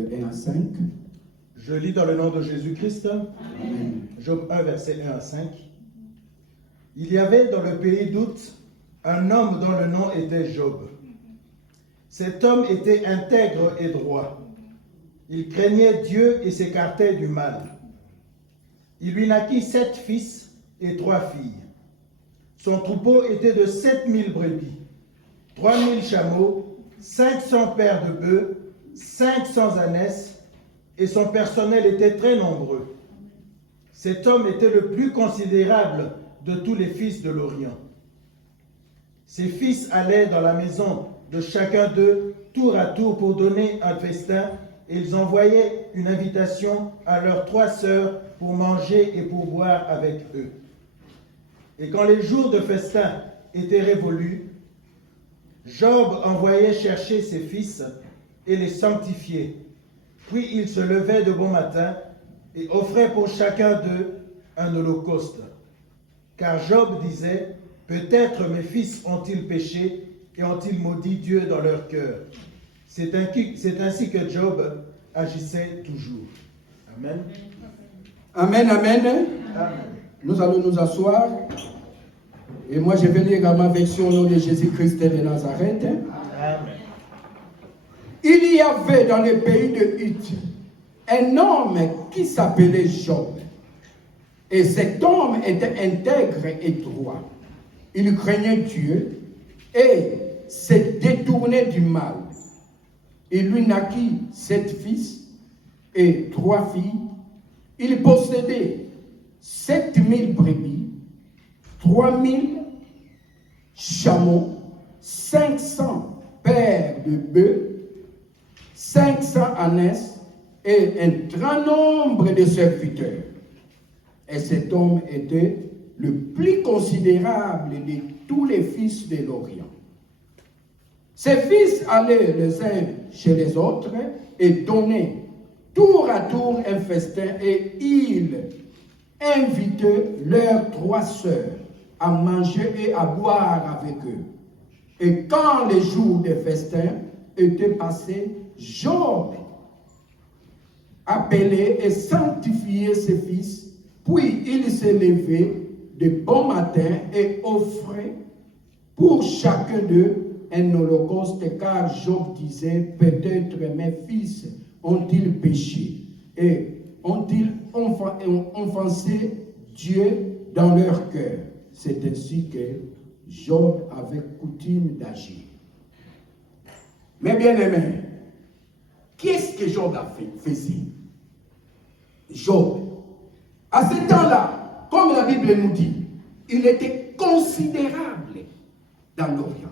de 1 à 5. Je lis dans le nom de Jésus-Christ. Amen. Job 1, verset 1 à 5. Il y avait dans le pays d'Out un homme dont le nom était Job. Cet homme était intègre et droit. Il craignait Dieu et s'écartait du mal. Il lui naquit 7 fils et 3 filles. Son troupeau était de 7000 brebis, 3000 chameaux, 500 paires de bœufs, 500 ânesses, et son personnel était très nombreux. Cet homme était le plus considérable de tous les fils de l'Orient. Ses fils allaient dans la maison de chacun d'eux, tour à tour, pour donner un festin, et ils envoyaient une invitation à leurs 3 sœurs pour manger et pour boire avec eux. Et quand les jours de festin étaient révolus, Job envoyait chercher ses fils et les sanctifiait. Puis il se levait de bon matin et offrait pour chacun d'eux un holocauste. Car Job disait, « Peut-être mes fils ont-ils péché et ont-ils maudit Dieu dans leur cœur. » C'est ainsi que Job agissait toujours. Amen. Amen, amen. Amen. Nous allons nous asseoir. Et moi, je vais lire ma version au nom de Jésus-Christ de Nazareth. Amen. Il y avait dans le pays de Hith un homme qui s'appelait Job. Et cet homme était intègre et droit. Il craignait Dieu et se détournait du mal. Il lui naquit 7 fils et 3 filles. Il possédait 7000 brebis, 3000 chameaux, 500 paires de bœufs, 500 ânesses et un grand nombre de serviteurs. Et cet homme était le plus considérable de tous les fils de l'Orient. Ses fils allaient les uns chez les autres et donnaient tour à tour un festin, et ils invitaient leurs 3 sœurs à manger et à boire avec eux. Et quand les jours de festin étaient passés, Job appelait et sanctifiait ses fils, puis il se levait de bon matin et offrait pour chacun d'eux un holocauste, car Job disait, peut-être mes fils ont-ils péché et ont-ils offensé Dieu dans leur cœur. C'est ainsi que Job avait coutume d'agir. Mais bien aimé, qu'est-ce que Job a fait? Job, à ce temps-là, comme la Bible nous dit, il était considérable dans l'Orient.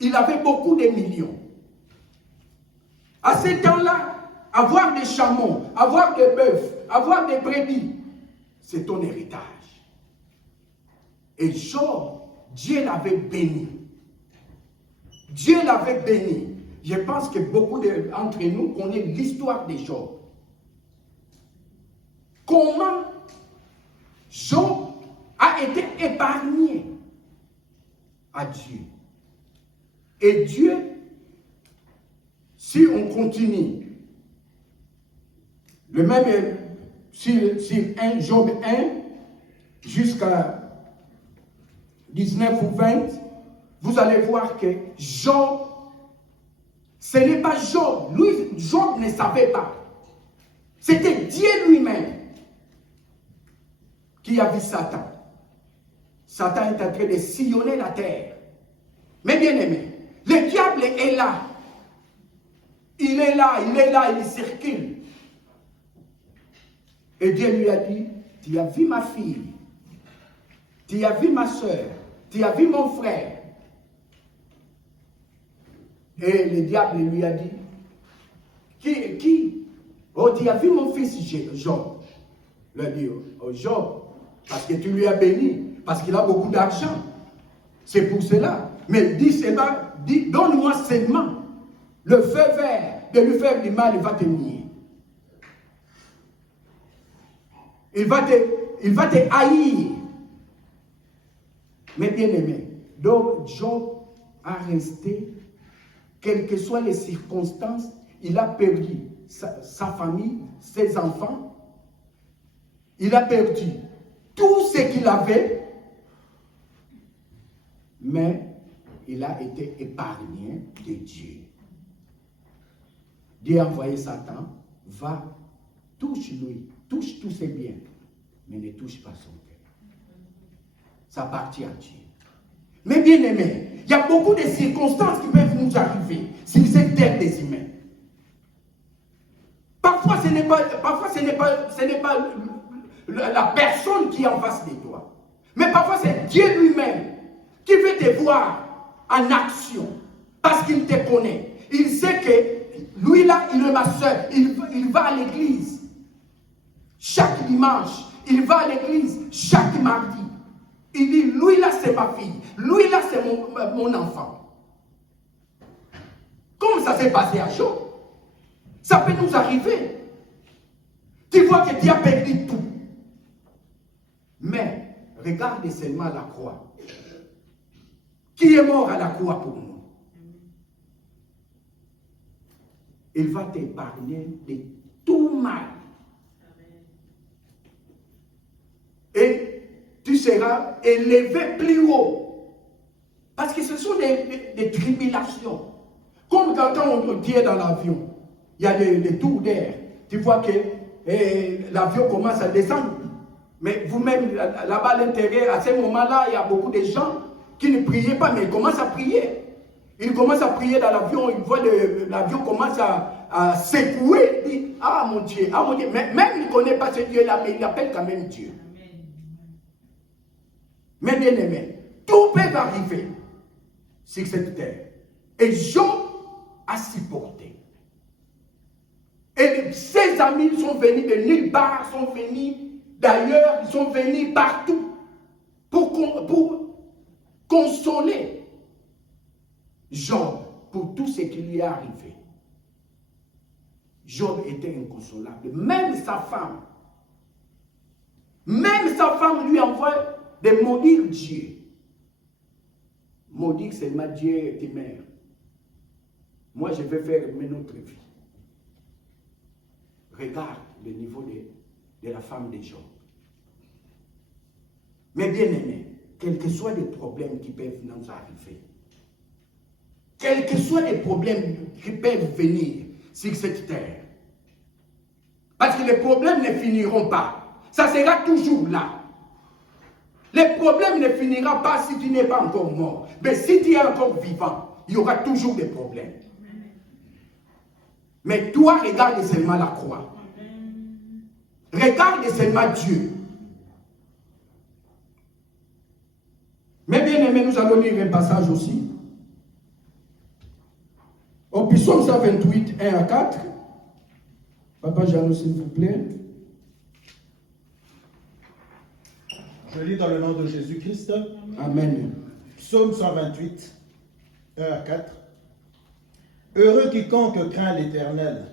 Il avait beaucoup de millions. À ce temps-là, avoir des chameaux, avoir des bœufs, avoir des brebis, c'est ton héritage. Et Job, Dieu l'avait béni. Dieu l'avait béni. Je pense que beaucoup d'entre nous connaissent l'histoire de Job. Comment Job a été épargné à Dieu. Et Dieu, si on continue, le même sur 1 Job 1 jusqu'à 19 ou 20, vous allez voir que Job, ce n'est pas Job. Lui, Job ne savait pas. C'était Dieu lui-même qui a vu Satan. Satan est en train de sillonner la terre. Mais bien aimé, le diable est là. Il est là, il circule. Et Dieu lui a dit, tu as vu ma fille, tu as vu ma soeur, tu as vu mon frère. Et le diable lui a dit, qui? Oh, tu as vu mon fils Job. Il a dit, oh Job, parce que tu lui as béni, parce qu'il a beaucoup d'argent. C'est pour cela. Mais dis, donne-moi seulement le feu vert de lui faire du mal, il va te nier. Il va te haïr. Mais bien aimé, donc Job a resté, quelles que soient les circonstances, il a perdu sa famille, ses enfants. Il a perdu tout ce qu'il avait, mais il a été épargné de Dieu. Dieu a envoyé Satan, va, touche-lui, touche tous ses biens, mais ne touche pas son cœur. Ça appartient à Dieu. Mais bien aimé, il y a beaucoup de circonstances qui peuvent nous arriver sur cette terre des humains. Parfois, ce n'est pas la personne qui est en face de toi. Mais parfois, c'est Dieu lui-même qui veut te voir en action. Parce qu'il te connaît. Il sait que lui là, il est ma soeur. Il va à l'église. Chaque dimanche, il va à l'église. Chaque mardi. Il dit, lui là, c'est ma fille. Lui là, c'est mon enfant. Comme ça s'est passé à Job. Ça peut nous arriver. Tu vois que tu as perdu tout. Mais, regarde seulement la croix. Qui est mort à la croix pour nous? Il va t'épargner de tout mal. Et tu seras élevé plus haut. Parce que ce sont des tribulations. Comme quand on tire dans l'avion, il y a des tours d'air. Tu vois que l'avion commence à descendre. Mais vous-même, là-bas à l'intérieur, à ce moment-là, il y a beaucoup de gens qui ne priaient pas, mais ils commencent à prier. Ils commencent à prier dans l'avion, ils voient l'avion commence à secouer. Ils disent, ah mon Dieu. Mais même il ne connaît pas ce Dieu-là, mais il appelle quand même Dieu. Amen. Mais bien aimé, tout peut arriver sur cette terre. Et Job a supporté. Et ses amis sont venus de nulle part, sont venus d'ailleurs, ils sont venus partout pour consoler Job pour tout ce qui lui est arrivé. Job était inconsolable. Même sa femme lui envoie de maudire Dieu. Maudire seulement Dieu qui meurt. Moi, je vais faire une autre vie. Regarde le niveau de la femme de Job. Mais bien aimé, quels que soient les problèmes qui peuvent nous arriver, quels que soient les problèmes qui peuvent venir sur cette terre, parce que les problèmes ne finiront pas, ça sera toujours là. Les problèmes ne finiront pas si tu n'es pas encore mort. Mais si tu es encore vivant, il y aura toujours des problèmes. Mais toi, regarde seulement la croix. Regarde seulement Dieu. Mais bien aimé, nous allons lire un passage aussi. Au psaume 128, 1 à 4. Papa Jeannot, s'il vous plaît. Je lis dans le nom de Jésus-Christ. Amen. Psaume 128, 1 à 4. Heureux quiconque craint l'Éternel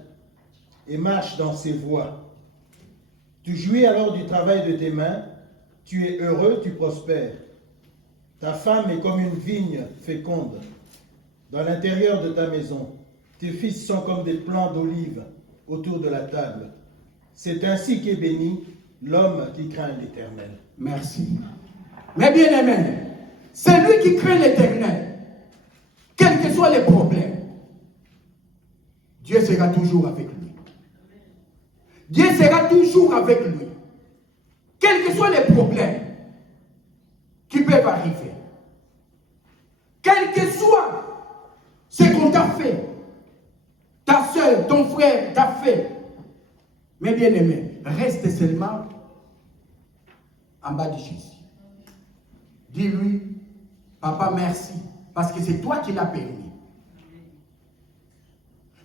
et marche dans ses voies. Tu jouis alors du travail de tes mains, tu es heureux, tu prospères. Ta femme est comme une vigne féconde dans l'intérieur de ta maison. Tes fils sont comme des plants d'olive autour de la table. C'est ainsi qu'est béni l'homme qui craint l'Éternel. Merci. Mais bien aimé, c'est lui qui craint l'Éternel. Quels que soient les problèmes, Dieu sera toujours avec lui. Dieu sera toujours avec lui. Quels que soient les problèmes qui peuvent arriver, quel que soit ce qu'on t'a fait, ta soeur, ton frère t'a fait, mais bien aimé, reste seulement en bas de Jésus. Dis-lui, papa, merci, parce que c'est toi qui l'as permis.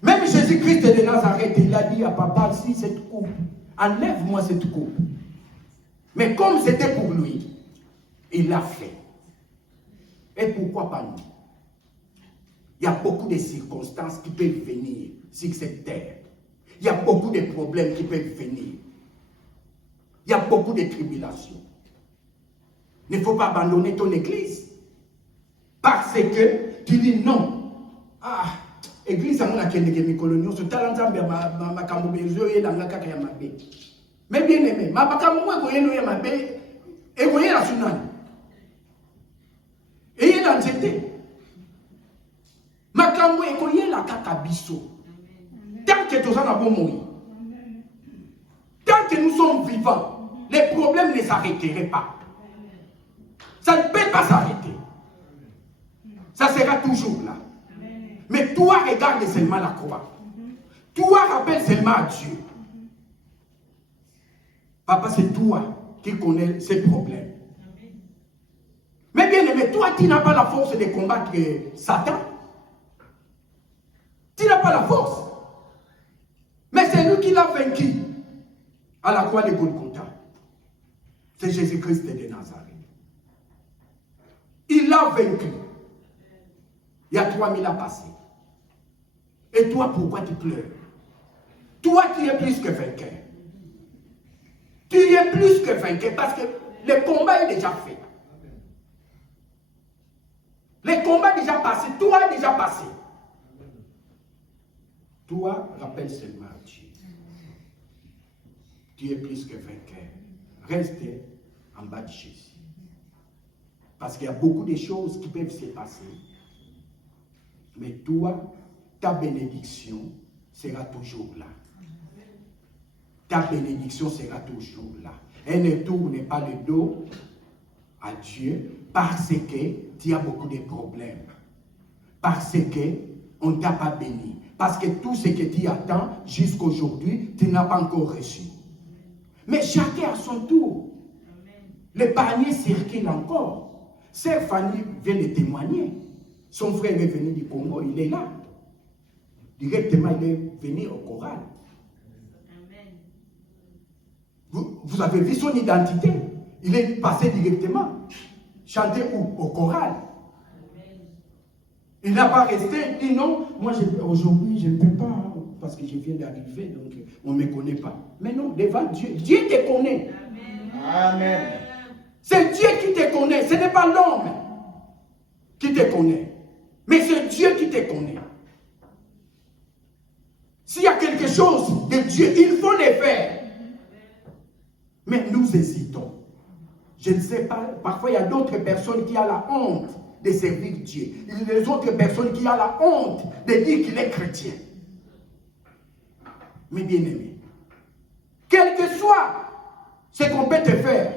Même Jésus-Christ de Nazareth, il a dit à papa, si cette coupe, enlève-moi cette coupe. Mais comme c'était pour lui, il l'a fait. Et pourquoi pas nous? Il y a beaucoup de circonstances qui peuvent venir sur cette terre. Il y a beaucoup de problèmes qui peuvent venir. Il y a beaucoup de tribulations. Il ne faut pas abandonner ton église. Parce que tu dis non. Ah, église a kendeke mikolo nyonso tala nzambe makambo bezo yelanga kaka ya mabe. Mais bien aimé, makambo mo ekoyeno ya mabe ekoyela sunani. Eyela nzete. Makambo ekoyela kaka biso. Tant que tous en avons mouru. Tant que nous sommes vivants, les problèmes ne s'arrêteraient pas. Ça ne peut pas s'arrêter. Ça sera toujours là. Mais toi, regarde seulement la croix. Toi, rappelle seulement à Dieu. Papa, c'est toi qui connais ces problèmes. Mais bien aimé, toi, tu n'as pas la force de combattre Satan. Tu n'as pas la force. Mais c'est lui qui l'a vaincu à la croix de Golgotha. C'est Jésus-Christ de Nazareth. Il l'a vaincu. Il y a 3000 ans passés. Et toi, pourquoi tu pleures? Toi, tu es plus que vainqueur. Tu es plus que vainqueur parce que le combat est déjà fait. Le combat est déjà passé. Toi est déjà passé. Toi, rappelle seulement à Dieu. Tu es plus que vainqueur. Reste en bas de Jésus. Parce qu'il y a beaucoup de choses qui peuvent se passer. Mais toi, ta bénédiction sera toujours là. Ta bénédiction sera toujours là. Elle ne tourne pas le dos à Dieu parce que tu as beaucoup de problèmes. Parce qu'on ne t'a pas béni. Parce que tout ce que tu attends jusqu'à aujourd'hui, tu n'as pas encore reçu. Mais chacun à son tour. Le panier circule encore. Sœur Fanny vient de témoigner. Son frère est venu du Congo, il est là. Directement, il est venu au choral. Vous avez vu son identité. Il est passé directement. Chanter où? Au choral. Il n'a pas resté, il dit non, moi aujourd'hui je ne peux pas, hein, parce que je viens d'arriver, donc on ne me connaît pas. Mais non, devant Dieu, Dieu te connaît. Amen. C'est Dieu qui te connaît, ce n'est pas l'homme qui te connaît, mais c'est Dieu qui te connaît. S'il y a quelque chose de Dieu, il faut le faire. Mais nous hésitons. Je ne sais pas, parfois il y a d'autres personnes qui ont la honte de servir Dieu. Il y a des autres personnes qui ont la honte de dire qu'il est chrétien. Mais bien aimé, quel que soit ce qu'on peut te faire,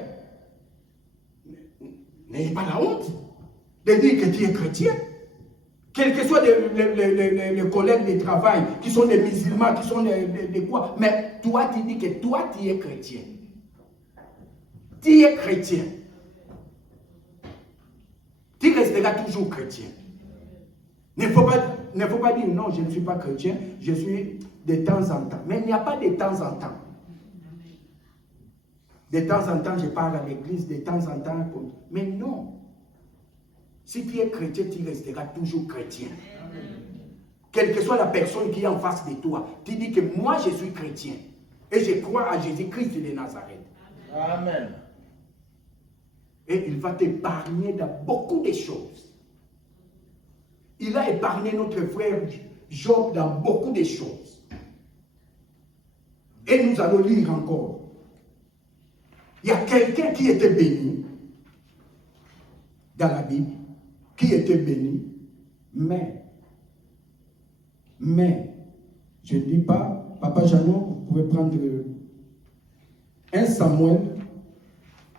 n'ayez pas la honte de dire que tu es chrétien. Quels que soient les collègues de travail qui sont des musulmans, qui sont des quoi, mais toi tu dis que toi tu es chrétien. Tu es chrétien. Tu resteras toujours chrétien. Il ne faut pas dire non, je ne suis pas chrétien, je suis de temps en temps. Mais il n'y a pas de temps en temps. De temps en temps, je parle à l'église, de temps en temps. Mais non. Si tu es chrétien, tu resteras toujours chrétien. Quelle que soit la personne qui est en face de toi, tu dis que moi je suis chrétien. Et je crois à Jésus-Christ de Nazareth. Amen. Et il va t'épargner dans beaucoup de choses. Il a épargné notre frère Job dans beaucoup de choses. Et nous allons lire encore. Il y a quelqu'un qui était béni dans la Bible, qui était béni, mais, je ne dis pas, Papa Janon, vous pouvez prendre 1 Samuel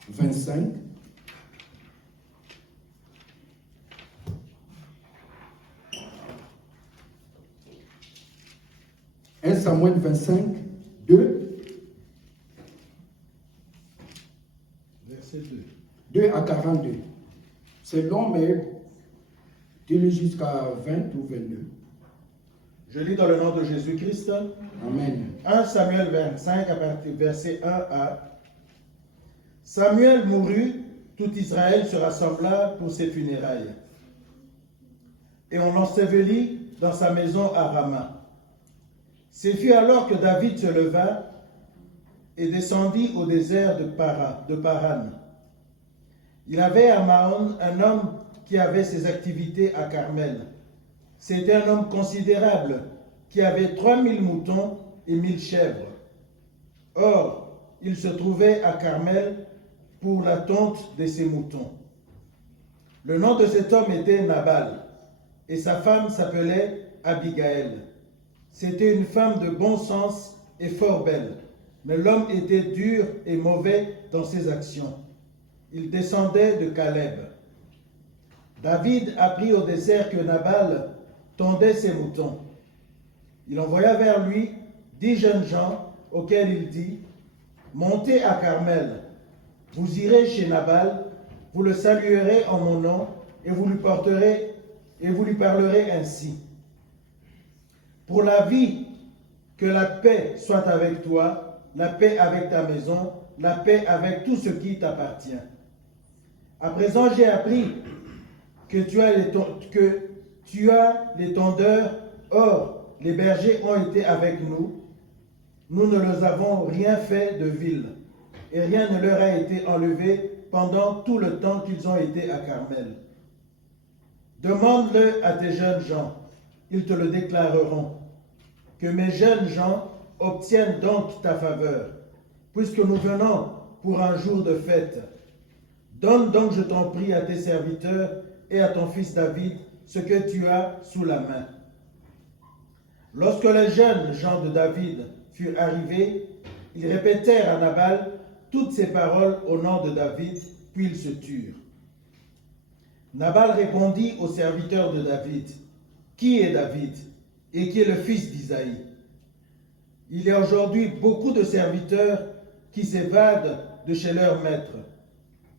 25. 1 Samuel 25, 2. Verset 2. 2 à 42. C'est long, mais tu lis jusqu'à 20 ou 22. Je lis dans le nom de Jésus-Christ. Amen. 1 Samuel 25, à partir du verset 1 à... Samuel mourut, tout Israël se rassembla pour ses funérailles. Et on l'ensevelit dans sa maison à Rama. Ce fut alors que David se leva et descendit au désert de Paran. Il avait à Maon un homme qui avait ses activités à Carmel. C'était un homme considérable qui avait 3000 moutons et 1000 chèvres. Or, il se trouvait à Carmel pour la tonte de ses moutons. Le nom de cet homme était Nabal, et sa femme s'appelait Abigaël. C'était une femme de bon sens et fort belle, mais l'homme était dur et mauvais dans ses actions. Il descendait de Caleb. David apprit au désert que Nabal tondait ses moutons. Il envoya vers lui 10 jeunes gens auxquels il dit: Montez à Carmel, vous irez chez Nabal, vous le saluerez en mon nom et vous lui parlerez ainsi. Pour la vie, que la paix soit avec toi, la paix avec ta maison, la paix avec tout ce qui t'appartient. À présent, j'ai appris que tu as les tondeurs, or les bergers ont été avec nous. Nous ne leur avons rien fait de vil, et rien ne leur a été enlevé pendant tout le temps qu'ils ont été à Carmel. Demande-le à tes jeunes gens, ils te le déclareront. Que mes jeunes gens obtiennent donc ta faveur, puisque nous venons pour un jour de fête. Donne donc, je t'en prie, à tes serviteurs et à ton fils David ce que tu as sous la main. Lorsque les jeunes gens de David furent arrivés, ils répétèrent à Nabal toutes ces paroles au nom de David, puis ils se turent. Nabal répondit aux serviteurs de David: Qui est David et qui est le fils d'Isaïe? Il y a aujourd'hui beaucoup de serviteurs qui s'évadent de chez leur maître.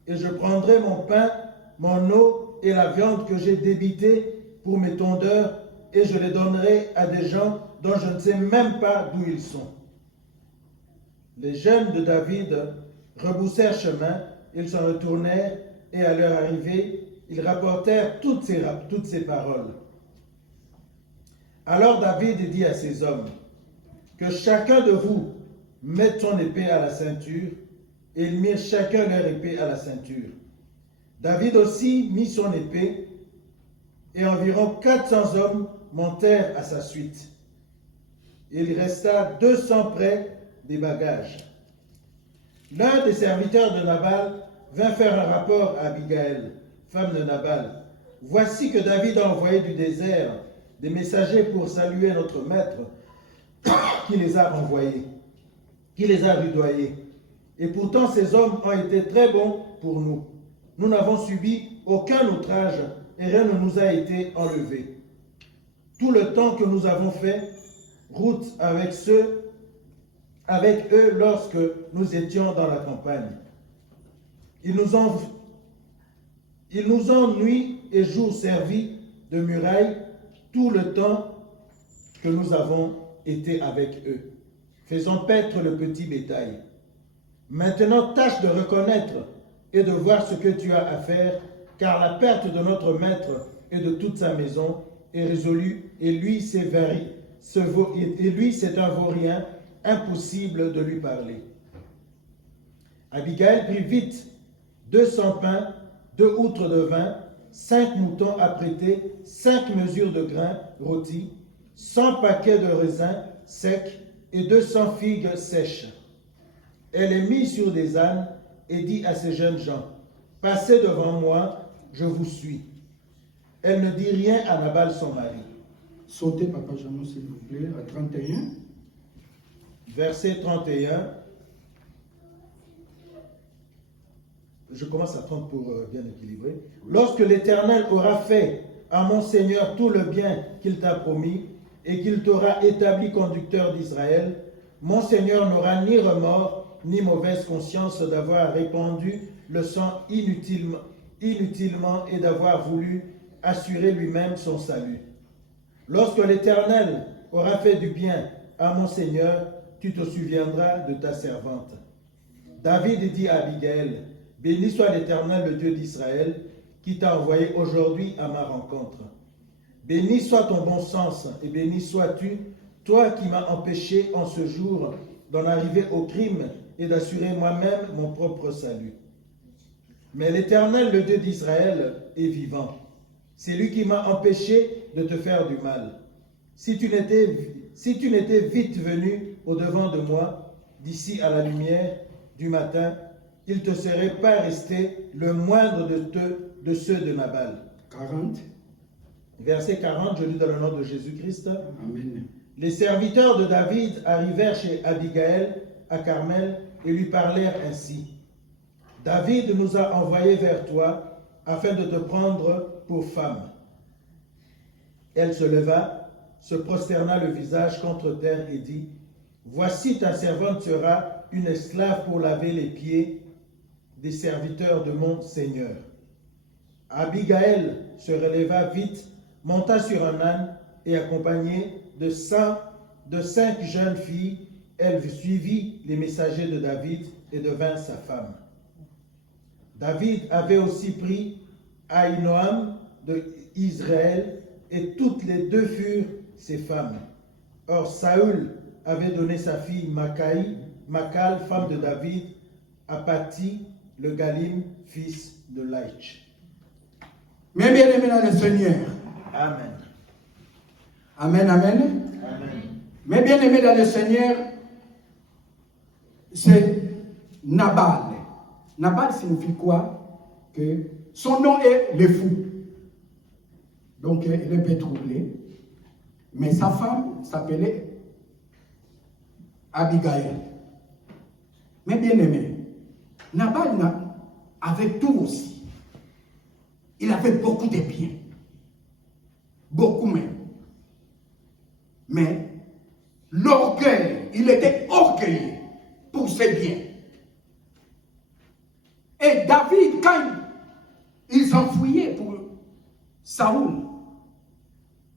Et je prendrai mon pain, mon eau et la viande que j'ai débitée pour mes tondeurs, et je les donnerai à des gens dont je ne sais même pas d'où ils sont. Les jeunes de David rebroussèrent chemin, ils s'en retournèrent, et à leur arrivée, ils rapportèrent toutes ces paroles. Alors David dit à ses hommes: Que chacun de vous mette son épée à la ceinture, et ils mirent chacun leur épée à la ceinture. David aussi mit son épée, et environ 400 hommes montèrent à sa suite. Il resta 200 près des bagages. L'un des serviteurs de Nabal vint faire un rapport à Abigaël, femme de Nabal. Voici que David a envoyé du désert des messagers pour saluer notre maître, qui les a renvoyés, qui les a rudoyés. Et pourtant ces hommes ont été très bons pour nous. Nous n'avons subi aucun outrage et rien ne nous a été enlevé. Tout le temps que nous avons fait route avec eux lorsque nous étions dans la campagne. Ils nous ont nuit et jour servi de muraille tout le temps que nous avons été avec eux. Faisons paître le petit bétail. Maintenant, tâche de reconnaître et de voir ce que tu as à faire, car la perte de notre maître et de toute sa maison est résolue, et lui, c'est un vaurien, impossible de lui parler. Abigaël prit vite 200 pains, 2 outres de vin, 5 moutons apprêtés, 5 mesures de grains rôtis, 100 paquets de raisins secs et 200 figues sèches. Elle les mit sur des ânes et dit à ses jeunes gens: Passez devant moi, je vous suis. Elle ne dit rien à Nabal son mari. Sautez, Papa Janou, s'il vous plaît, à 31. Verset 31. Je commence à 30 pour bien équilibrer. Lorsque l'Éternel aura fait à mon Seigneur tout le bien qu'il t'a promis et qu'il t'aura établi conducteur d'Israël, mon Seigneur n'aura ni remords ni mauvaise conscience d'avoir répandu le sang inutilement et d'avoir voulu assurer lui-même son salut. Lorsque l'Éternel aura fait du bien à mon Seigneur, tu te souviendras de ta servante. David dit à Abigaël: Béni soit l'Éternel, le Dieu d'Israël, qui t'a envoyé aujourd'hui à ma rencontre. Béni soit ton bon sens, et béni sois-tu, toi qui m'as empêché en ce jour d'en arriver au crime et d'assurer moi-même mon propre salut. Mais l'Éternel, le Dieu d'Israël, est vivant. C'est lui qui m'a empêché de te faire du mal. Si tu n'étais vite venu au-devant de moi, d'ici à la lumière du matin, il ne te serait pas resté le moindre de ceux de Nabal. 40. Verset 40, je lis dans le nom de Jésus-Christ. Amen. Les serviteurs de David arrivèrent chez Abigaël à Carmel et lui parlèrent ainsi. David nous a envoyés vers toi afin de te prendre pour femme. Elle se leva, se prosterna le visage contre terre et dit, voici ta servante sera une esclave pour laver les pieds des serviteurs de mon Seigneur. Abigaël se releva vite, monta sur un âne et accompagnée de 5 jeunes filles, elle suivit les messagers de David et devint sa femme. David avait aussi pris Ahinoam de Israël et toutes les deux furent ses femmes. Or Saül avait donné sa fille Macal, femme de David, à Pati, le Galim, fils de Laïch. Mes bien-aimés dans le Seigneur. Amen. Amen, amen. Amen. Mes bien-aimés dans le Seigneur, c'est Nabal. Nabal signifie quoi? Que son nom est le fou. Donc il est un peu troublé. Mais sa femme s'appelait Abigaël. Mais bien-aimés, Nabal avait tout aussi. Il avait beaucoup de biens. Beaucoup même. Mais l'orgueil, il était orgueilleux pour ses biens. Et David, quand il s'enfuyait pour Saoul,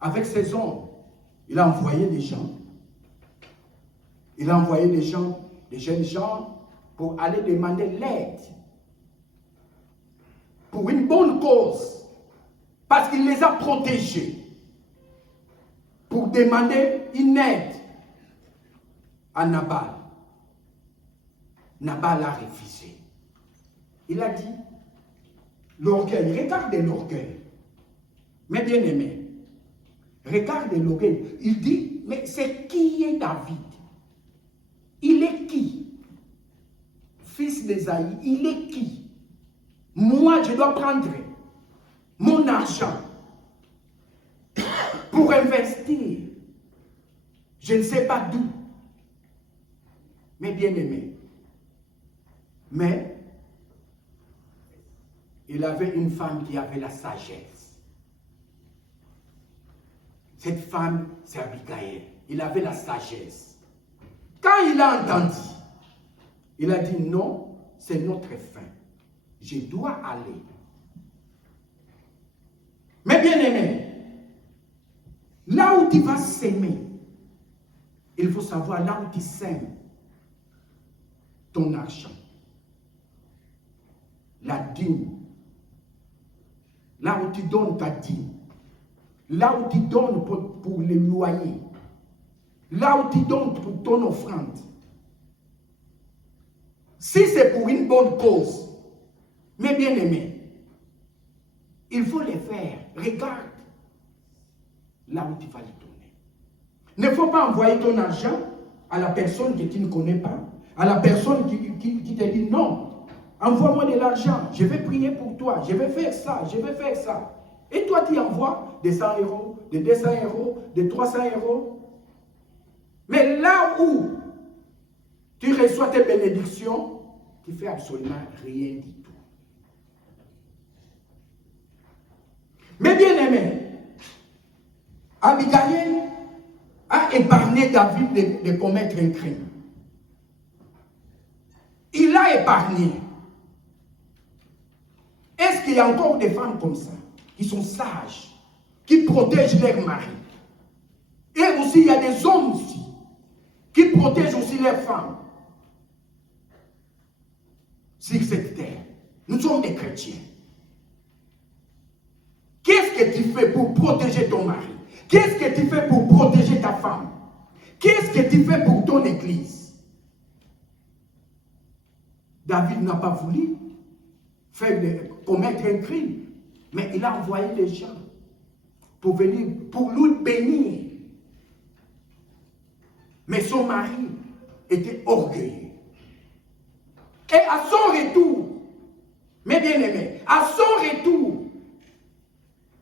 avec ses hommes, il a envoyé des gens. Il a envoyé des gens, des jeunes gens, pour aller demander l'aide. Pour une bonne cause. Parce qu'il les a protégés. Pour demander une aide à Nabal. Nabal a refusé. Il a dit, l'orgueil, regardez l'orgueil. Mais bien aimé, regardez l'orgueil. Il dit, mais c'est qui est David? Il est qui? Fils d'Ésaïe, il est qui? Moi, je dois prendre mon argent pour investir. Je ne sais pas d'où. Mais bien aimé. Mais il avait une femme qui avait la sagesse. Cette femme, c'est Abigaël. Il avait la sagesse. Quand il a entendu, il a dit non, c'est notre fin. Je dois aller. Mais bien aimé, là où tu vas s'aimer, il faut savoir là où tu sèmes ton argent. La dîme. Là où tu donnes ta dîme. Là où tu donnes pour les loyers. Là où tu donnes pour ton offrande. Si c'est pour une bonne cause, mes bien-aimés, il faut les faire. Regarde là où tu vas les donner. Il ne faut pas envoyer ton argent à la personne que tu ne connais pas, à la personne qui te dit non. Envoie-moi de l'argent, je vais prier pour toi, je vais faire ça, je vais faire ça. Et toi, tu envoies des 100 euros, des 200 euros, des 300 euros. Mais là où tu reçois tes bénédictions, tu ne fais absolument rien du tout. Mais bien aimé, Abigaël a épargné David de commettre un crime. Il l'a épargné. Est-ce qu'il y a encore des femmes comme ça, qui sont sages, qui protègent leur mari? Et aussi, il y a des hommes aussi, qui protègent aussi leurs femmes. Sur cette terre, nous sommes des chrétiens. Qu'est-ce que tu fais pour protéger ton mari? Qu'est-ce que tu fais pour protéger ta femme? Qu'est-ce que tu fais pour ton église? David n'a pas voulu commettre un crime, mais il a envoyé des gens pour venir, pour lui bénir. Mais son mari était orgueilleux. Et à son retour, mes bien-aimés, à son retour,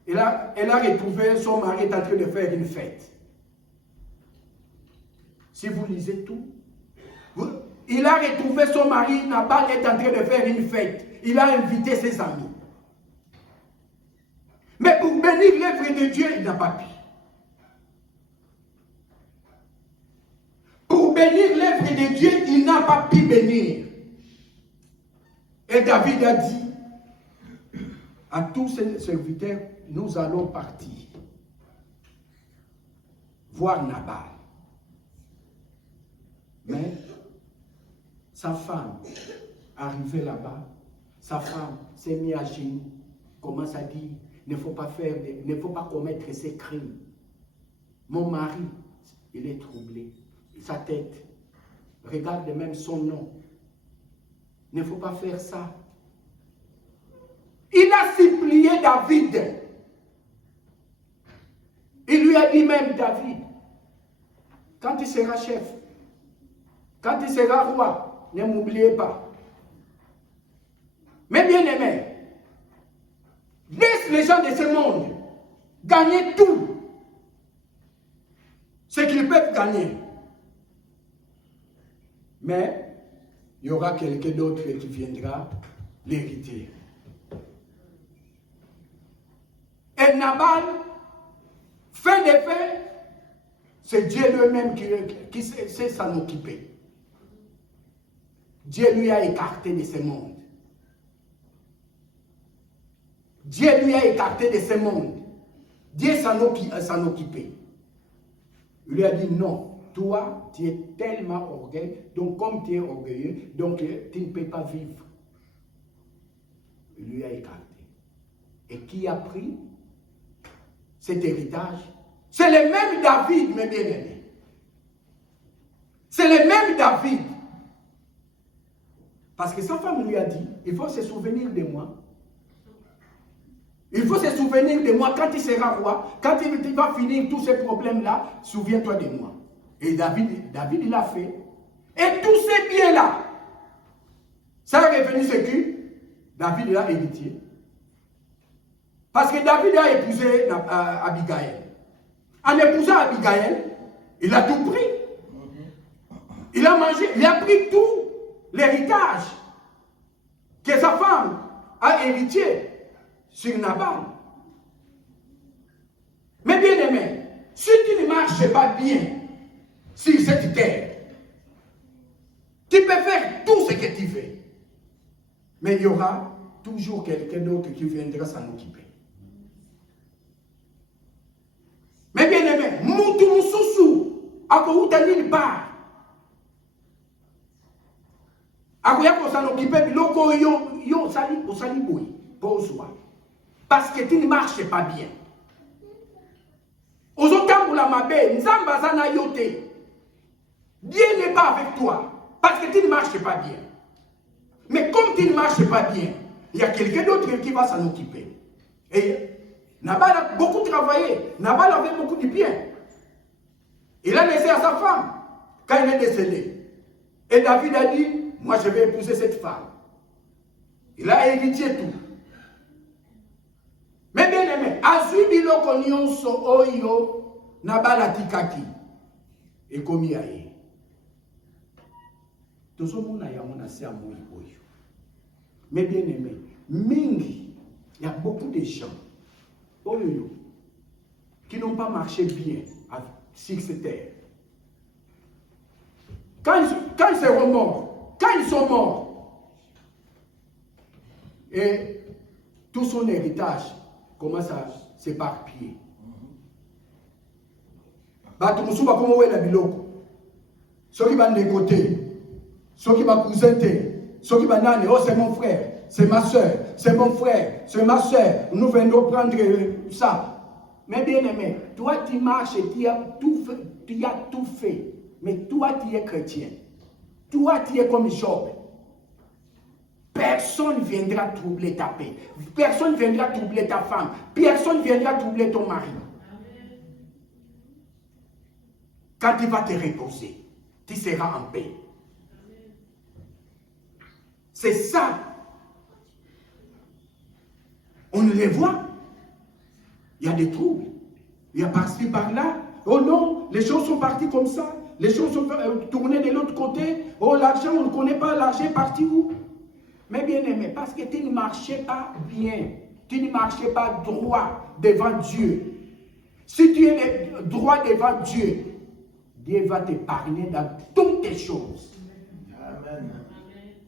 elle a retrouvé son mari est en train de faire une fête. Si vous lisez tout, il a retrouvé son mari, Nabal est en train de faire une fête. Il a invité ses amis. Mais pour bénir l'œuvre de Dieu, il n'a pas pu. Pour bénir l'œuvre de Dieu, il n'a pas pu bénir. Et David a dit à tous ses serviteurs, nous allons partir voir Nabal. Mais sa femme, arrivée là-bas, sa femme s'est mise à genoux, commence à dire, ne faut pas commettre ces crimes. Mon mari, il est troublé. Sa tête, regarde même son nom. Ne faut pas faire ça. Il a supplié David. Il lui a dit même, David, quand tu seras chef, quand tu seras roi, ne m'oubliez pas. Mais bien aimé, laisse les gens de ce monde gagner tout ce qu'ils peuvent gagner. Mais il y aura quelqu'un d'autre qui viendra l'hériter. Et Nabal, fin de fin, c'est Dieu lui-même qui sait s'en occuper. Dieu lui a écarté de ce monde. Dieu lui a écarté de ce monde. Dieu s'en occupait. Il lui a dit non, toi, tu es tellement orgueilleux, donc comme tu es orgueilleux, donc tu ne peux pas vivre. Il lui a écarté. Et qui a pris cet héritage? C'est le même David, mes bien-aimés. C'est le même David. Parce que sa femme lui a dit, il faut se souvenir de moi. Il faut se souvenir de moi quand il sera roi, quand il va finir tous ces problèmes-là, souviens-toi de moi. Et David il l'a fait. Et tous ces biens-là, ça est revenu ce qui David l'a héritier. Parce que David a épousé Abigail. En épousant Abigail, il a tout pris. Il a mangé, il a pris tout l'héritage que sa femme a hérité sur Nabal. Mais bien aimé, si tu ne marches pas bien sur cette terre, tu peux faire tout ce que tu veux. Mais il y aura toujours quelqu'un d'autre qui viendra s'en occuper. Mais bien aimé, Moutou Moussousou, Akouta nulle part. Akoya ko s'en occuper, Loko yo sali boy, pour soi. Parce que tu ne marches pas bien. Ozotambula mabe, Nzamba zana yote. Dieu n'est pas avec toi. Parce que tu ne marches pas bien. Mais comme tu ne marches pas bien, il y a quelqu'un d'autre qui va s'en occuper. Et Nabal a beaucoup travaillé. Nabal avait beaucoup de biens. Il a laissé à sa femme quand il est décédé. Et David a dit, moi je vais épouser cette femme. Il a hérité tout. Mais bien aimé, Azui biloko nyonso oyo Nabal atikaki. Et komi aye. Tozomona ya mona se amoyi oyo. Mais bien aimé, mingi, il y a beaucoup de gens oyo qui n'ont pas marché bien sur cette terre. Quand ils seront morts, quand ils sont morts, et tout son héritage commence à s'éparpiller. Bato musuba comme wela biloko. Ceux qui vont de côté, ceux qui vont cousinter, ceux qui vont nane, oh c'est mon frère, c'est ma soeur, c'est mon frère, c'est ma soeur, nous venons prendre ça. Mais bien aimé, toi tu marches et tu as tout fait. Mais toi tu es chrétien. Toi tu es comme Job. Personne ne viendra troubler ta paix. Personne ne viendra troubler ta femme. Personne ne viendra troubler ton mari. quand tu vas te reposer, tu seras en paix. C'est ça. On les voit. Il y a des troubles. Il y a par-ci, par-là. Oh non, les choses sont parties comme ça. Les choses sont tournées de l'autre côté. Oh, l'argent, on ne connaît pas. L'argent est parti où? Mais bien aimé, parce que tu ne marchais pas bien. Tu ne marchais pas droit devant Dieu. Si tu es droit devant Dieu, Dieu va t'épargner dans toutes tes choses. Amen.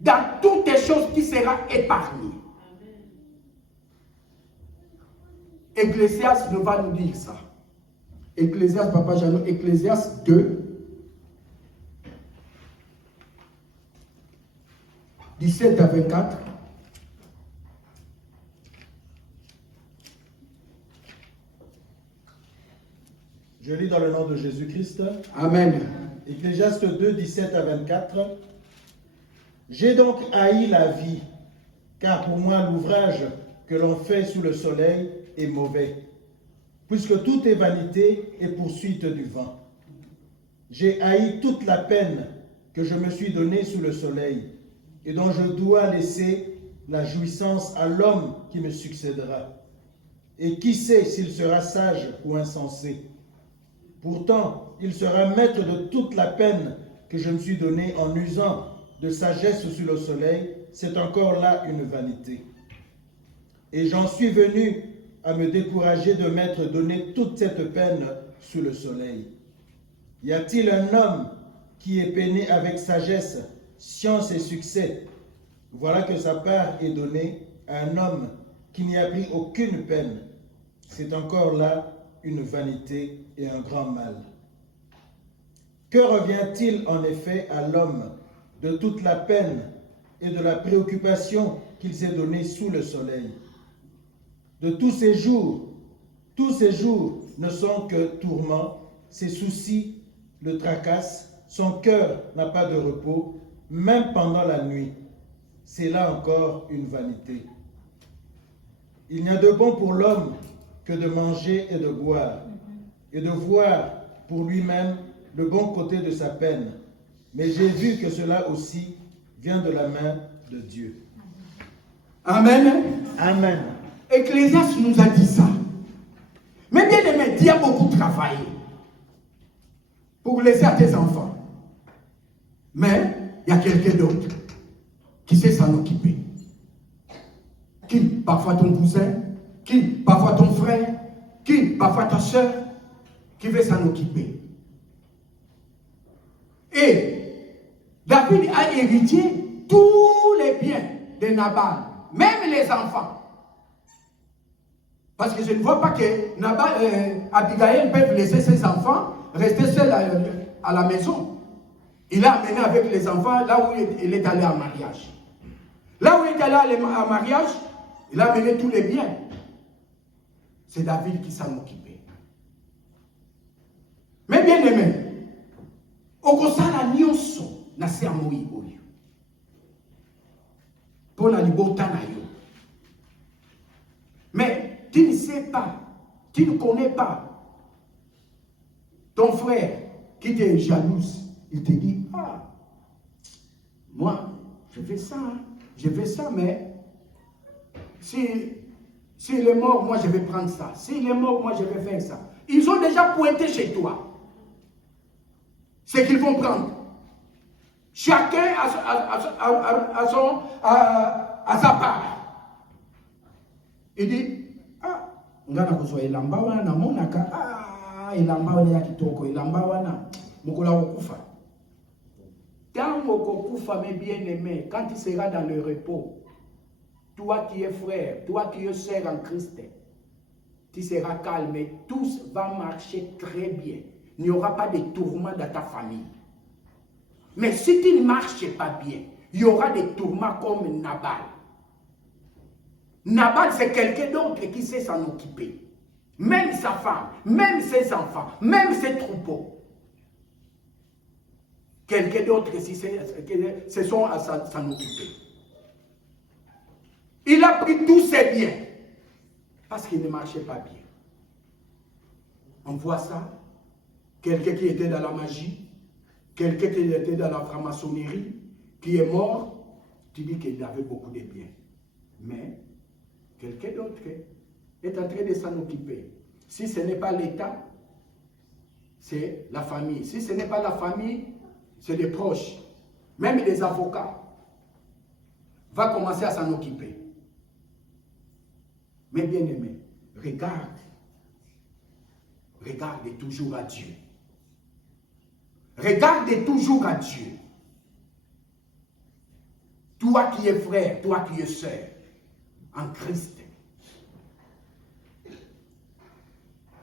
Dans toutes tes choses, tu seras épargné. Ecclésiaste nous va nous dire ça. Ecclésiaste, Papa Jeannot, Ecclésiaste 2, 17 à 24. Je lis dans le nom de Jésus-Christ. Amen. Ecclésiaste 2, 17 à 24. J'ai donc haï la vie, car pour moi l'ouvrage que l'on fait sous le soleil est mauvais, puisque tout est vanité et poursuite du vent. J'ai haï toute la peine que je me suis donnée sous le soleil, et dont je dois laisser la jouissance à l'homme qui me succédera. Et qui sait s'il sera sage ou insensé? Pourtant, il sera maître de toute la peine que je me suis donnée en usant de sagesse sous le soleil, c'est encore là une vanité. Et j'en suis venu à me décourager de m'être donné toute cette peine sous le soleil. Y a-t-il un homme qui est peiné avec sagesse, science et succès? Voilà que sa part est donnée à un homme qui n'y a pris aucune peine. C'est encore là une vanité et un grand mal. Que revient-il en effet à l'homme de toute la peine et de la préoccupation qu'il s'est donnée sous le soleil? De tous ces jours ne sont que tourments, ses soucis le tracassent, son cœur n'a pas de repos, même pendant la nuit. C'est là encore une vanité. Il n'y a de bon pour l'homme que de manger et de boire, et de voir pour lui-même le bon côté de sa peine. Mais j'ai vu que cela aussi vient de la main de Dieu. Amen. Amen. Ecclésiaste nous a dit ça. Mais bien aimé, Dieu a beaucoup travaillé pour laisser à tes enfants. Mais il y a quelqu'un d'autre qui sait s'en occuper. Qui? Parfois ton cousin, qui? Parfois ton frère, qui? Parfois ta soeur, qui veut s'en occuper. Et David a hérité tous les biens de Nabal, même les enfants. Parce que je ne vois pas que Abigail peut laisser ses enfants rester seuls à la maison. Il a amené avec les enfants là où il est allé en mariage. Là où il est allé en mariage, il a amené tous les biens. C'est David qui s'en occupait. Mais bien aimé, okosala nyonso na se ya moi oyo mpo na libota na yo. Mais tu ne sais pas, tu ne connais pas ton frère qui te jalouse. Il te dit, ah, moi, je fais ça, mais s'il est mort, moi je vais prendre ça. S'il est mort, moi je vais faire ça. Ils ont déjà pointé chez toi ce qu'ils vont prendre. Chacun a sa part. Il dit, ah, ngana kozwa elamba wana na monaka, ah, elamba wana ya kitoko, elamba wana mokola kokufa. Tant kokufa, mes bien-aimés, quand tu seras dans le repos, toi qui es frère, toi qui es sœur en Christ, tu seras calme et tout va marcher très bien. Il n'y aura pas de tourments dans ta famille. Mais si tu ne marches pas bien, il y aura des tourments comme Nabal. Nabal, c'est quelqu'un d'autre qui sait s'en occuper. Même sa femme, même ses enfants, même ses troupeaux. Quelqu'un d'autre qui se sont à s'en occuper. Il a pris tous ses biens parce qu'il ne marchait pas bien. On voit ça quelqu'un qui était dans la magie, quelqu'un qui était dans la franc-maçonnerie, qui est mort, tu dis qu'il avait beaucoup de biens. Mais quelqu'un d'autre est en train de s'en occuper. Si ce n'est pas l'État, c'est la famille. Si ce n'est pas la famille, c'est les proches. Même les avocats vont commencer à s'en occuper. Mais bien aimé, regarde toujours à Dieu. Regarde toujours à Dieu. Toi qui es frère, toi qui es sœur, en Christ.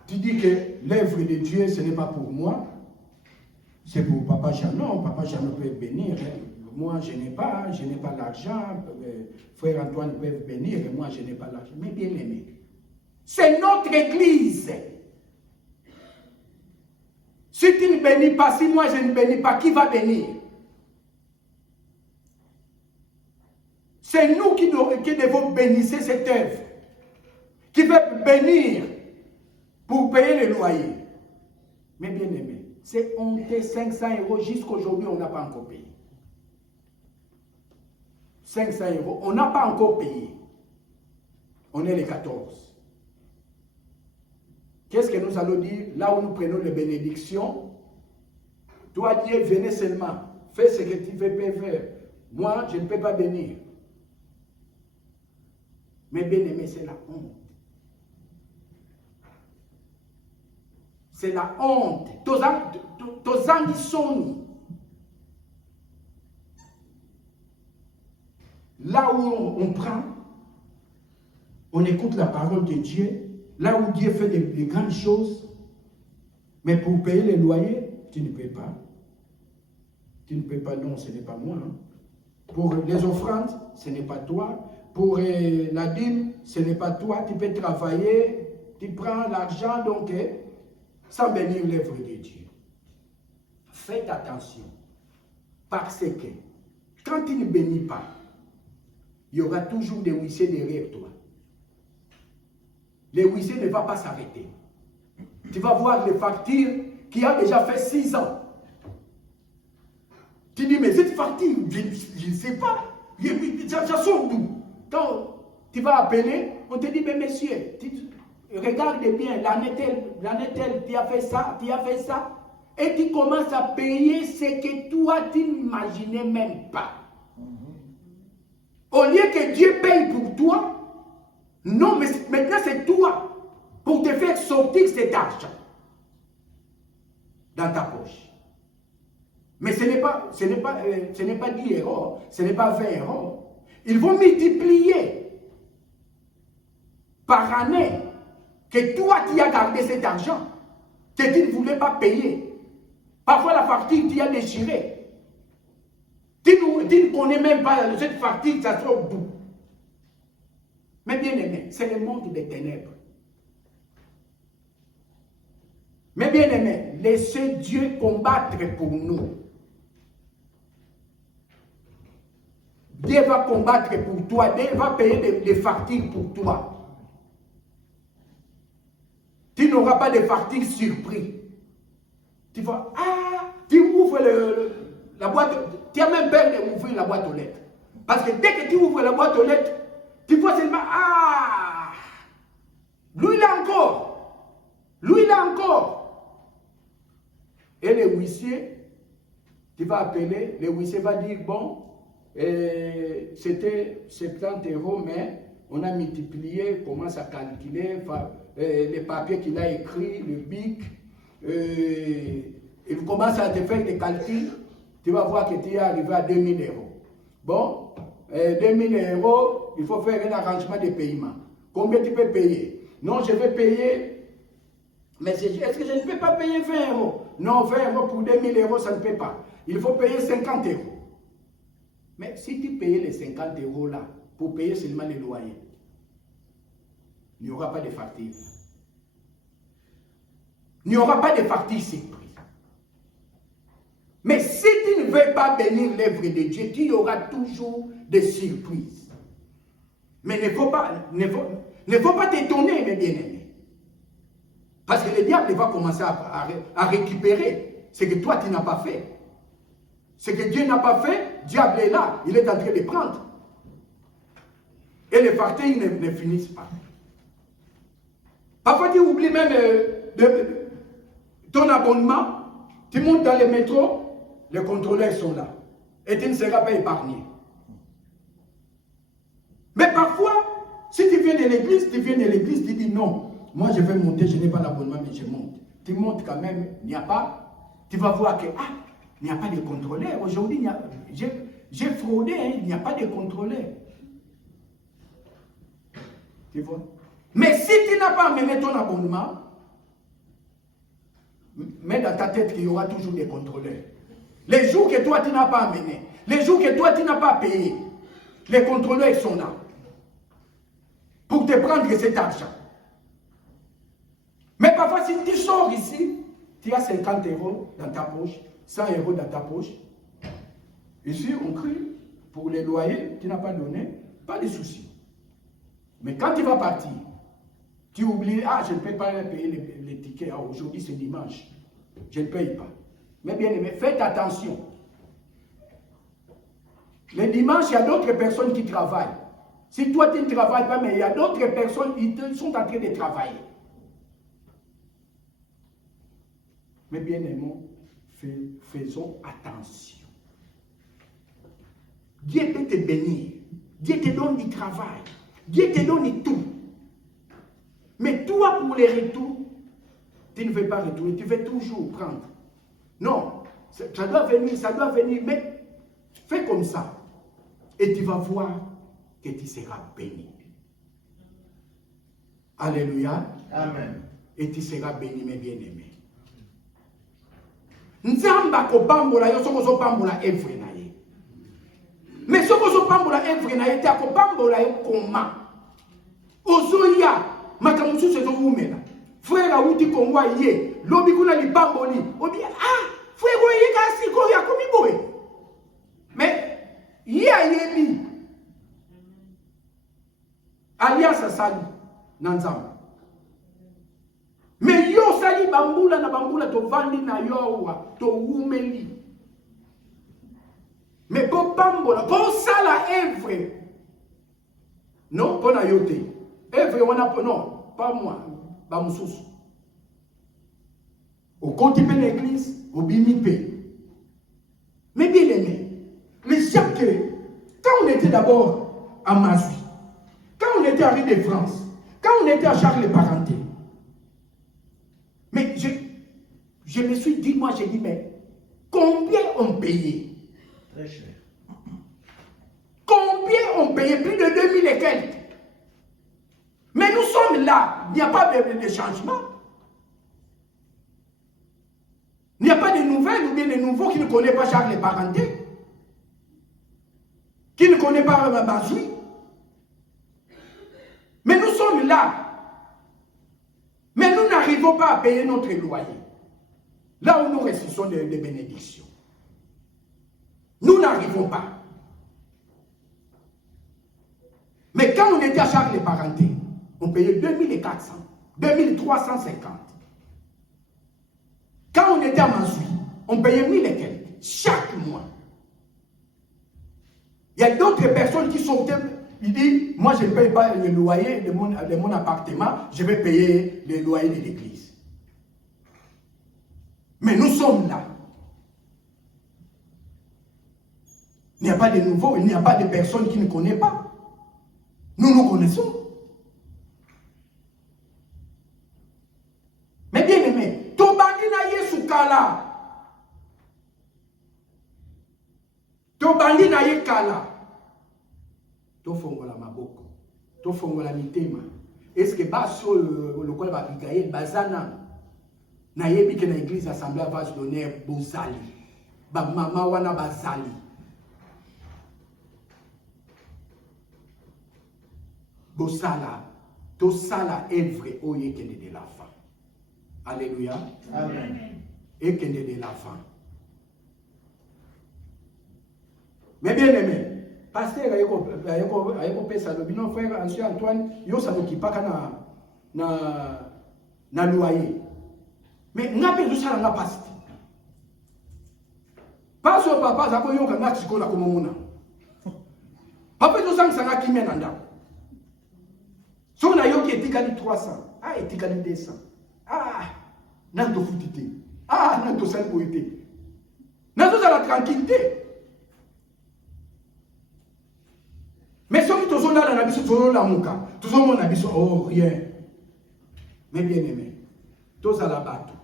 Tu dis que l'œuvre de Dieu, ce n'est pas pour moi, c'est pour Papa Jean. Papa Jean peut bénir. Moi, je n'ai pas l'argent. Frère Antoine peut bénir, et moi, je n'ai pas l'argent. Mais bien aimé, c'est notre église. Si tu ne bénis pas, si moi je ne bénis pas, qui va bénir? C'est nous qui devons bénir cette œuvre, qui veut bénir pour payer le loyer. Mais bien aimé, c'est honteux, 500 € jusqu'à aujourd'hui, on n'a pas encore payé. 500 €, on n'a pas encore payé. On est les 14. Qu'est-ce que nous allons dire là où nous prenons les bénédictions? Toi, Dieu, venez seulement. Fais ce que tu veux faire. Moi, je ne peux pas bénir. Mais bien aimé, c'est la honte. C'est la honte. Tos ambitions. Là où on prend, on écoute la parole de Dieu. Là où Dieu fait des grandes choses, mais pour payer les loyers, tu ne peux pas. Tu ne peux pas, non, ce n'est pas moi. Hein. Pour les offrandes, ce n'est pas toi. Pour la dîme, ce n'est pas toi. Tu peux travailler, tu prends l'argent, donc, sans bénir l'œuvre de Dieu. Faites attention, parce que quand tu ne bénis pas, il y aura toujours des huissiers derrière toi. Les huissiers ne vont pas s'arrêter. Tu vas voir les factures qui ont déjà fait 6 ans. Tu dis, mais cette facture, je ne sais pas. Ça sort d'où? Quand tu vas appeler, on te dit, mais monsieur, regarde bien, l'année telle, tu as fait ça, tu as fait ça. Et tu commences à payer ce que toi, tu n'imaginais même pas. Au lieu que Dieu paye pour toi, non, mais maintenant c'est toi pour te faire sortir cet argent dans ta poche. Mais ce n'est pas 10 €, ce n'est pas 20 €. Ils vont multiplier par année que toi qui as gardé cet argent, que tu ne voulais pas payer. Parfois la facture tu as déchiré. Tu ne connais même pas cette facture, ça sort d'où. Mais bien aimé, c'est le monde des ténèbres. Mais bien aimé, laissez Dieu combattre pour nous. Dieu va combattre pour toi, Dieu va payer des factures pour toi. Tu n'auras pas de factures surprise. Tu vas, tu ouvres la boîte, tu as même peur d'ouvrir la boîte aux lettres. Parce que dès que tu ouvres la boîte aux lettres, tu vois seulement, lui là encore. Lui là encore. Et le huissier, tu vas appeler, le huissier va dire, bon, c'était 70 €, mais on a multiplié, commence à calculer les papiers qu'il a écrits, le BIC, il commence à te faire des calculs, tu vas voir que tu es arrivé à 2000 €. Bon, 2000 €, il faut faire un arrangement de paiement. Combien tu peux payer? Non, je vais payer, mais est-ce que je ne peux pas payer 20 €? Non, 20 € pour 2000 €, ça ne peut pas. Il faut payer 50 €. Mais si tu payes les 50 € là, pour payer seulement les loyers, il n'y aura pas de facture. Il n'y aura pas de facture surprise. Mais si tu ne veux pas bénir l'œuvre de Dieu, tu y auras toujours des surprises. Mais ne faut pas t'étonner, mes bien-aimés. Parce que le diable va commencer à récupérer ce que toi tu n'as pas fait. Ce que Dieu n'a pas fait, le diable est là, il est en train de prendre. Et les fartés ne finissent pas. Parfois tu oublies même ton abonnement, tu montes dans le métro, les contrôleurs sont là. Et tu ne seras pas épargné. Mais parfois, si tu viens de l'église, tu dis non, moi je vais monter, je n'ai pas l'abonnement, mais je monte. Tu montes quand même, il n'y a pas, tu vas voir que, il n'y a pas de contrôleur. Aujourd'hui, j'ai fraudé, hein, il n'y a pas de contrôleur. Tu vois? Mais si tu n'as pas amené ton abonnement, mets dans ta tête qu'il y aura toujours des contrôleurs. Les jours que toi tu n'as pas amené, les jours que toi tu n'as pas payé, les contrôleurs sont là pour te prendre cet argent. Mais parfois, si tu sors ici, tu as 50 € dans ta poche, 100 € dans ta poche. Ici, on crie pour les loyers, tu n'as pas donné, pas de souci. Mais quand tu vas partir, tu oublies, je ne peux pas payer les tickets, aujourd'hui c'est dimanche, je ne paye pas. Mais bien aimé, faites attention. Le dimanche, il y a d'autres personnes qui travaillent. Si toi tu ne travailles pas, mais il y a d'autres personnes qui sont en train de travailler. Mais bien aimé, faisons attention. Dieu peut te bénir. Dieu te donne du travail. Dieu te donne tout. Mais toi, pour les retours, tu ne veux pas retourner, tu veux toujours prendre. Non, ça doit venir, mais fais comme ça. Et tu vas voir que tu seras béni. Alléluia. Amen. Et tu seras béni, mes bien-aimés. Nzamba ko bambola yo soko zo bambola evre na ye. Mais soko zo bambola evre na ye ta ko bambola yo koma. Ozoya makamusu se zo wumela. Frère uti kongwa ye, lobi kuna li bamboli. Obi frère ye kasi ko ya komi boy. Mais ye ayebi. Alliance sali nanzamba. Mais yo sali bambula na bambula to vandi na yowa to wumeli. Mais po bambola, po sala evre. Non, po na yote. Evre wana po non, pas moi, ba mususu. Au côté de l'église, au bimipé. Mais bien aimé, les gens que, quand on était d'abord à Mazui, quand on était à Rue de France, quand on était à Charles-les-Parenté, mais je me suis dit, moi j'ai dit, mais combien on payait? Très cher. Combien on payait? Plus de 2000 et quelques. Mais nous sommes là, il n'y a pas de changement. Il n'y a pas de nouvelles ou bien de nouveaux qui ne connaissent pas Charles-les-Parenté, qui ne connaissent pas Mazui. Mais nous sommes là. Mais nous n'arrivons pas à payer notre loyer. Là où nous recevons des bénédictions. Nous n'arrivons pas. Mais quand on était à Charles-les-Parenté, on payait 2400, 2350. Quand on était à Mazui, on payait 1000 et quelques chaque mois. Il y a d'autres personnes qui sont... Il dit, moi je ne paye pas le loyer de mon appartement, je vais payer le loyer de l'église. Mais nous sommes là. Il n'y a pas de nouveaux, il n'y a pas de personnes qui ne connaissent pas. Nous nous connaissons. Mais bien aimé, Tobandi na Yesu kala. Tobandi na ye kala. Tofongola maboko. Tofongola mitema. Est-ce que baso le quoi va Abigail bazana na yebi que na église assemblée va se donner bozali. Ba mama wana bazali. Bosala, to sala evre oye kende de l'enfant. Alléluia. Amen. Et kende de l'enfant. Mais bien aimé, pasteur ayeko pesa lobino frère ancien Antoine, yo ça n'occupe pas na na loyer. Mais n'a pas tout ça n'a pas passé. Pas sur papa, ça peut y avoir un acte comme mon. Papa tout ça n'a qui mène en dehors. Si on a eu qui est 300, ah, est 200. Ah, n'a pas foutité. Ah, n'a pas ça poété. N'a pas la tranquillité. Mais si on est là, on a besoin de la mouka. Tout le monde a besoin, oh, rien. Mais bien aimé, tous à la bateau.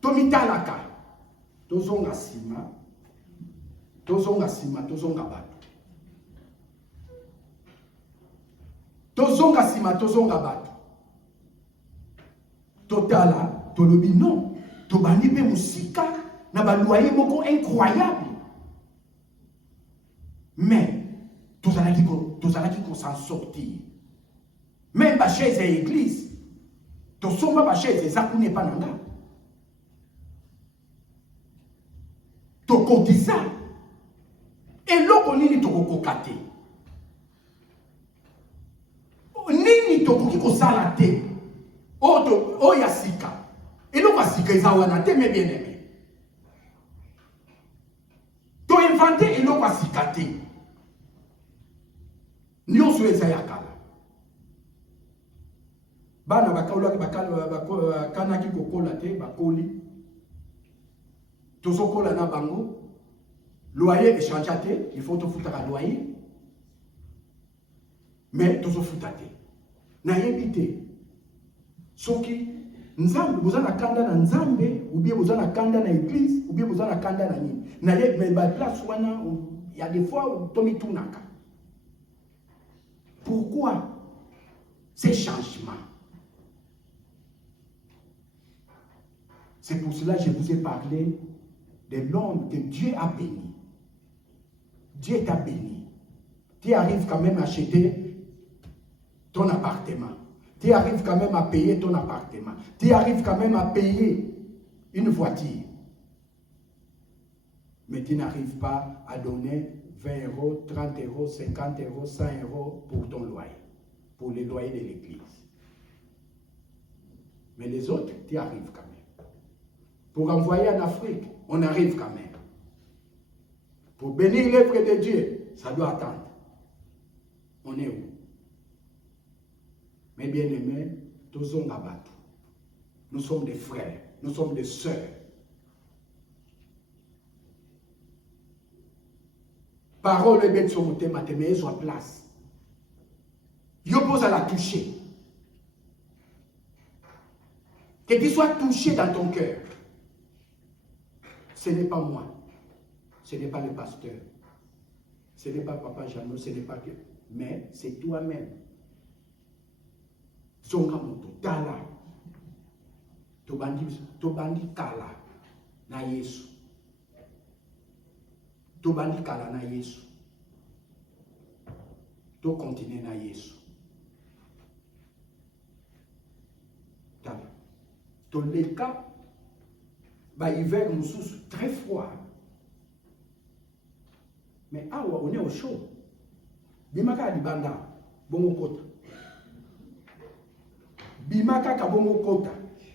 Tomita laka. Tous on a sima. Tous on a sima, tous on a bateau. Tous on a sima, tous on a bateau. Totala, tolobi non. Tobani pe musika. Na ba loyer moko incroyable. Mais, tous allons qui s'en sortir. Même pas chez les églises. Tous sommes pas chez les akune pas nanga. Toko kisa. Et l'autre nini toko kokate. Nini toko ki kosalate. O yasika. Et l'autre yasika isawanate mais bien aimé. To inventé et l'autre yasikate. Nyonso eza ya kala. Bana bakanaki kokola te bakoli. Tozokola na bango. Loyer échange te, il faut tofuta ka loyer. Mais tozofuta te. Na yebite. Soki nzambe bozana kanda na nzambe ou bien bozana kanda na église ou bien bozana kanda na nini. Na yeb mais ba place wana il y a des fois où tomi tunaka. Pourquoi ces changements? C'est pour cela que je vous ai parlé de l'homme que Dieu a béni. Dieu t'a béni. Tu arrives quand même à acheter ton appartement. Tu arrives quand même à payer ton appartement. Tu arrives quand même à payer une voiture. Mais tu n'arrives pas à donner 20 euros, 30 euros, 50 euros, 100 euros pour ton loyer, pour les loyers de l'église. Mais les autres, tu arrives quand même. Pour envoyer en Afrique, on arrive quand même. Pour bénir l'œuvre de Dieu, ça doit attendre. On est où? Mais bien aimés, tous sommes abattus. Nous sommes des frères, nous sommes des sœurs. Parole bête sur mon thème, mais sur place. Je pose à la toucher. Que tu sois touché dans ton cœur. Ce n'est pas moi. Ce n'est pas le pasteur. Ce n'est pas Papa Jeannot, ce n'est pas que. Mais c'est toi-même. Zonga moto, tala. Tobandi kala na Yesu. Tobandi kala na Yesu. To continue na Yesu. Tala. To leka ba hiver mususu très froid. Mais awa on est au chaud. Bimaka libanda bongo kota. Bimaka ka bongo kota.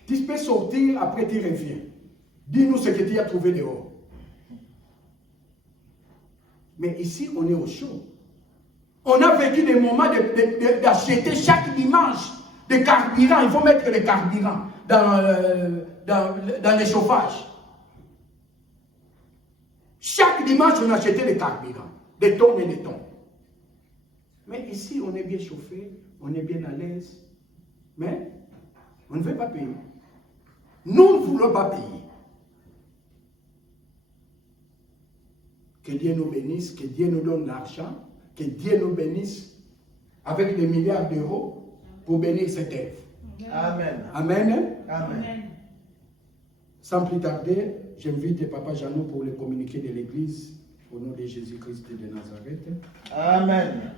Tu peux sortir après tu reviens. Dis-nous ce que tu as trouvé dehors. Mais ici, on est au chaud. On a vécu des moments d'acheter chaque dimanche des carburants. Il faut mettre les carburants dans les chauffages. Chaque dimanche, on achetait des carburants. Des tonnes et des tonnes. Mais ici, on est bien chauffé, on est bien à l'aise. Mais on ne veut pas payer. Nous ne voulons pas payer. Que Dieu nous bénisse, que Dieu nous donne l'argent, que Dieu nous bénisse avec des milliards d'euros pour bénir cette œuvre. Amen. Amen. Amen. Sans plus tarder, j'invite Papa Jeannot pour le communiqué de l'Église au nom de Jésus-Christ de Nazareth. Amen.